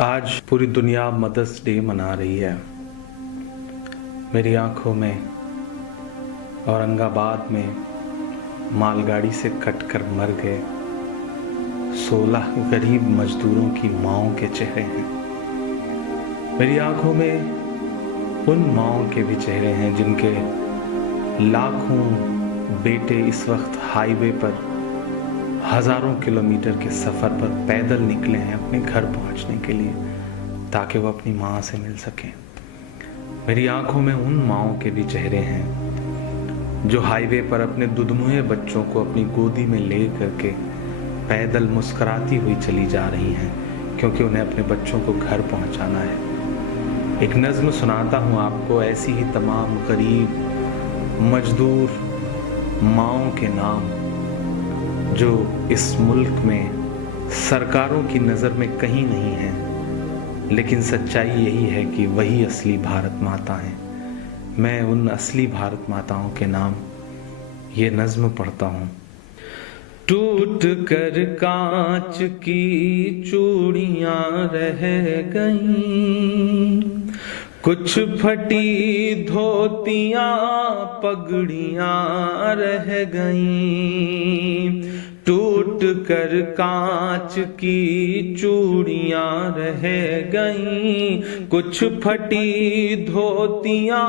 आज पूरी दुनिया मदर्स डे मना रही है। मेरी आंखों में औरंगाबाद में मालगाड़ी से कटकर मर गए 16 गरीब मजदूरों की माँओं के चेहरे हैं। मेरी आंखों में उन माँओं के भी चेहरे हैं जिनके लाखों बेटे इस वक्त हाईवे पर हजारों किलोमीटर के सफ़र पर पैदल निकले हैं अपने घर पहुंचने के लिए, ताकि वो अपनी माँ से मिल सकें। मेरी आंखों में उन माँओं के भी चेहरे हैं जो हाईवे पर अपने दुधमुहे बच्चों को अपनी गोदी में ले करके पैदल मुस्कुराती हुई चली जा रही हैं, क्योंकि उन्हें अपने बच्चों को घर पहुंचाना है। एक नज़्म सुनाता हूँ आपको, ऐसी ही तमाम गरीब मजदूर माँओं के नाम जो इस मुल्क में सरकारों की नज़र में कहीं नहीं है, लेकिन सच्चाई यही है कि वही असली भारत माता हैं। मैं उन असली भारत माताओं के नाम ये नज़्म पढ़ता हूँ। टूट कर कांच की चूड़ियाँ रह गईं, कुछ फटी धोतियाँ पगड़ियाँ रह गईं। टूट कर कांच की चूड़ियाँ रह गईं, कुछ फटी धोतियाँ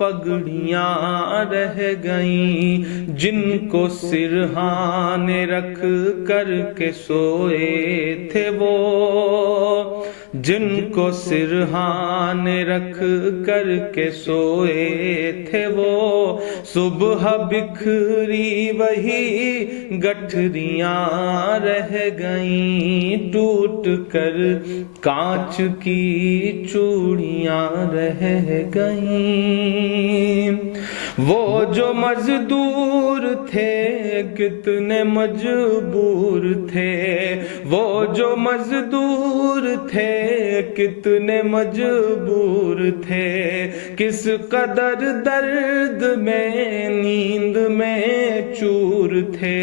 पगड़ियाँ रह गईं। जिनको सिरहाने रख कर के सोए थे वो, जिनको सिरहाने रख कर के सोए थे वो, सुबह बिखरी वही गठरियाँ रह गईं। टूट कर कांच की चूड़ियाँ रह गईं। वो जो मजदूर थे कितने मजबूर थे, वो जो मजदूर थे कितने मजबूर थे। किस कदर दर्द में नींद में चूर थे।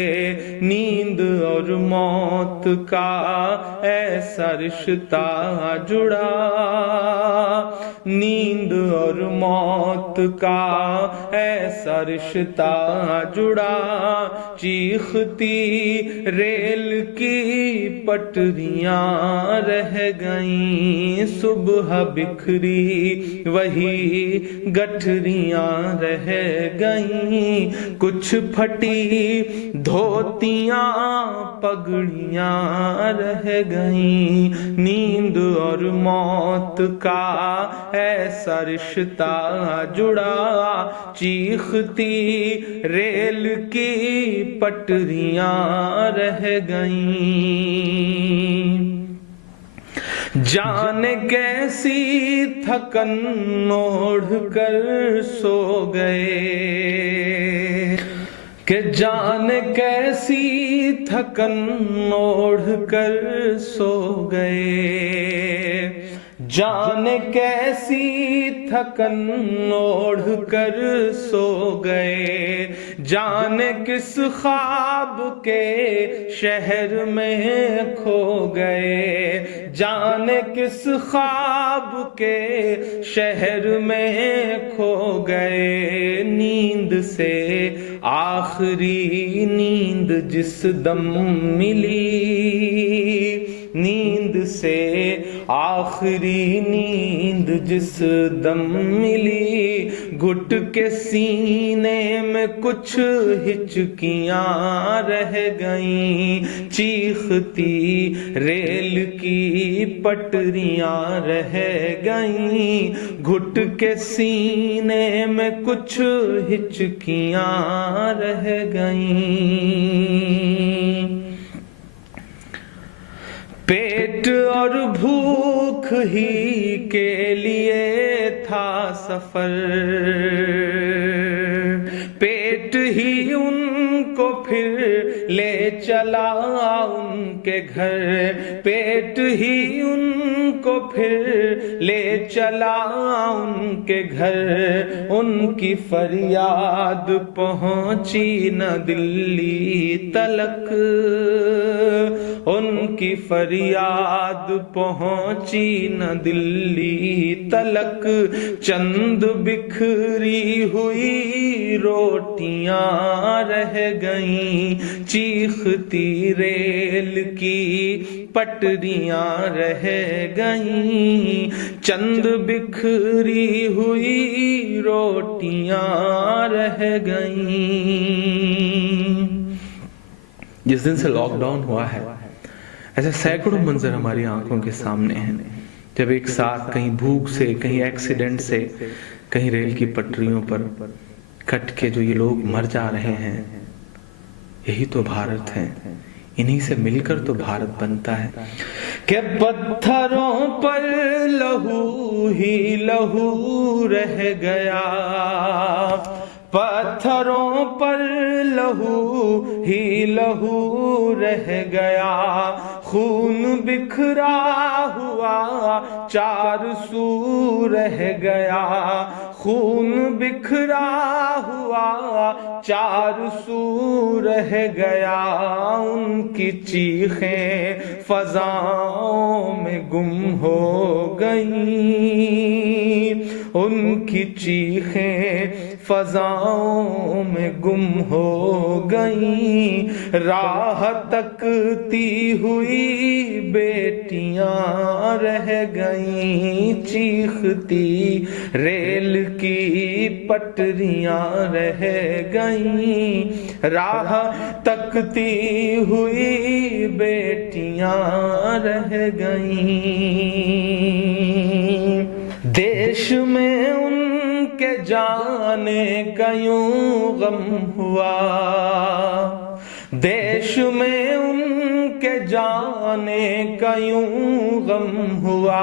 नींद और मौत का ऐसा रिश्ता जुड़ा, नींद और मौत का ऐसा रिश्ता जुड़ा। चीखती रेल की पटरियाँ रह गईं, सुबह बिखरी वही गठरियाँ रह गईं। कुछ फटी धोतियाँ पगड़ियाँ रह गईं। नींद और मौत का ऐसा रिश्ता जुड़ा। चीखती रेल की पटरियाँ रह गईं। जाने कैसी थकन ओढ़ कर सो गए, कि जाने कैसी थकन ओढ़ कर सो गए। जाने कैसी थकन ओढ़ कर सो गए। जाने किस ख्वाब के शहर में खो गए। जाने किस ख्वाब के शहर में खो गए। नींद से आखिरी नींद जिस दम मिली, नींद से आखिरी नींद जिस दम मिली। घुट के सीने में कुछ हिचकियाँ रह गईं। चीखती रेल की पटरियाँ रह गईं। घुट के सीने में कुछ हिचकियाँ रह गईं। पेट और भूख ही के लिए था सफर, पेट ही उनको फिर ले चला उनके घर। पेट ही उनको फिर ले चला उनके घर। उनकी फरियाद पहुंची न दिल्ली तलक, उनकी फरियाद पहुंची न दिल्ली तलक, चंद बिखरी हुई रोटियां रह गईं, चीखती रेल की पटरियां रह गईं, चंद बिखरी हुई रोटियां रह गईं। जिस दिन से लॉकडाउन हुआ है, ऐसे सैकड़ों मंजर हमारी आंखों के सामने हैं, जब एक साथ कहीं भूख से, कहीं एक्सीडेंट से, कहीं रेल की पटरियों पर कट के जो ये लोग मर जा रहे हैं। यही तो भारत है, इन्हीं से मिलकर तो भारत बनता है। कि पत्थरों पर लहू ही लहू रह गया, पत्थरों पर लहू ही लहू रह गया, खून बिखरा हुआ चार सू रह गया, खून बिखरा हुआ चार सू रह गया, उनकी चीखें फजाओं में गुम हो गई, उनकी चीखें फजाओं में गुम हो गई, राह तकती हुई बेटियां रह गईं, चीखती रेल की पटरियां रह गईं, राह तकती हुई बेटियां रह गईं। देश में उनके जाने का यूं गम हुआ, देश में उनके जाने का यूं गम हुआ,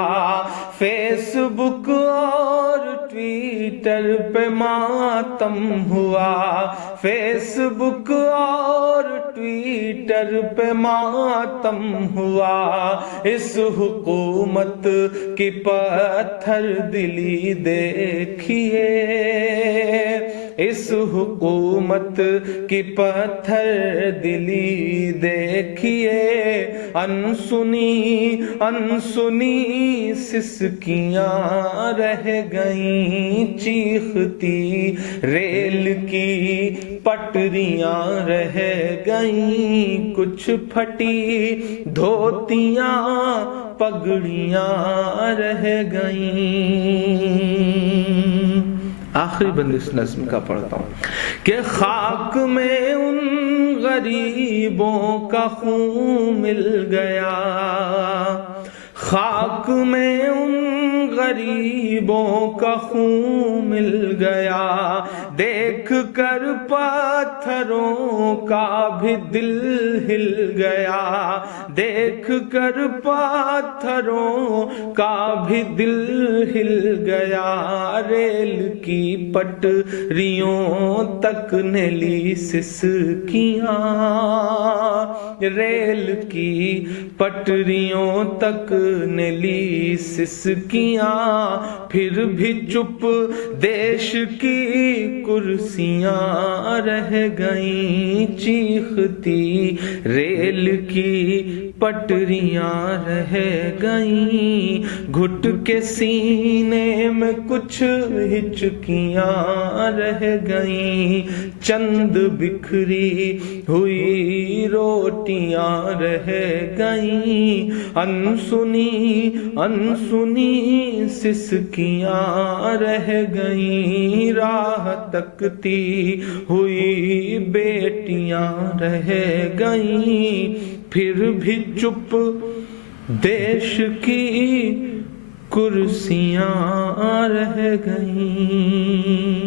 फेसबुक और ट्विटर पे मातम हुआ, फेसबुक और ट्विटर पे मातम हुआ, इस हुकूमत की पत्थर दिली देखिए, इस हुकूमत की पत्थर दिली देखिए, अनसुनी अनसुनी सिसकियां रह गईं, चीखती रेल की पटरियां रह गईं, कुछ फटी धोतियां पगड़ियां रह गईं। आखिरी बंद इस नज्म का पढ़ता हूं कि खाक में उन गरीबों का खून मिल गया, खाक में उन गरीबों का खून मिल गया, देख कर पत्थरों का भी दिल हिल गया, देख कर पत्थरों का भी दिल हिल गया, रेल की पटरियों तक ने ली सिसकियां, रेल की पटरियों तक ने ली सिसकियां, फिर भी चुप देश की कुर्सियां रह गईं, चीखती रेल की पटरियां रह गईं, घुट के सीने में कुछ हिचकियां रह गईं, चंद बिखरी हुई रोटियां रह गईं, अनसुनी अनसुनी सिसकियां रह गईं, राह तकती हुई बेटियां रह गईं, फिर भी चुप देश की कुर्सियां रह गईं।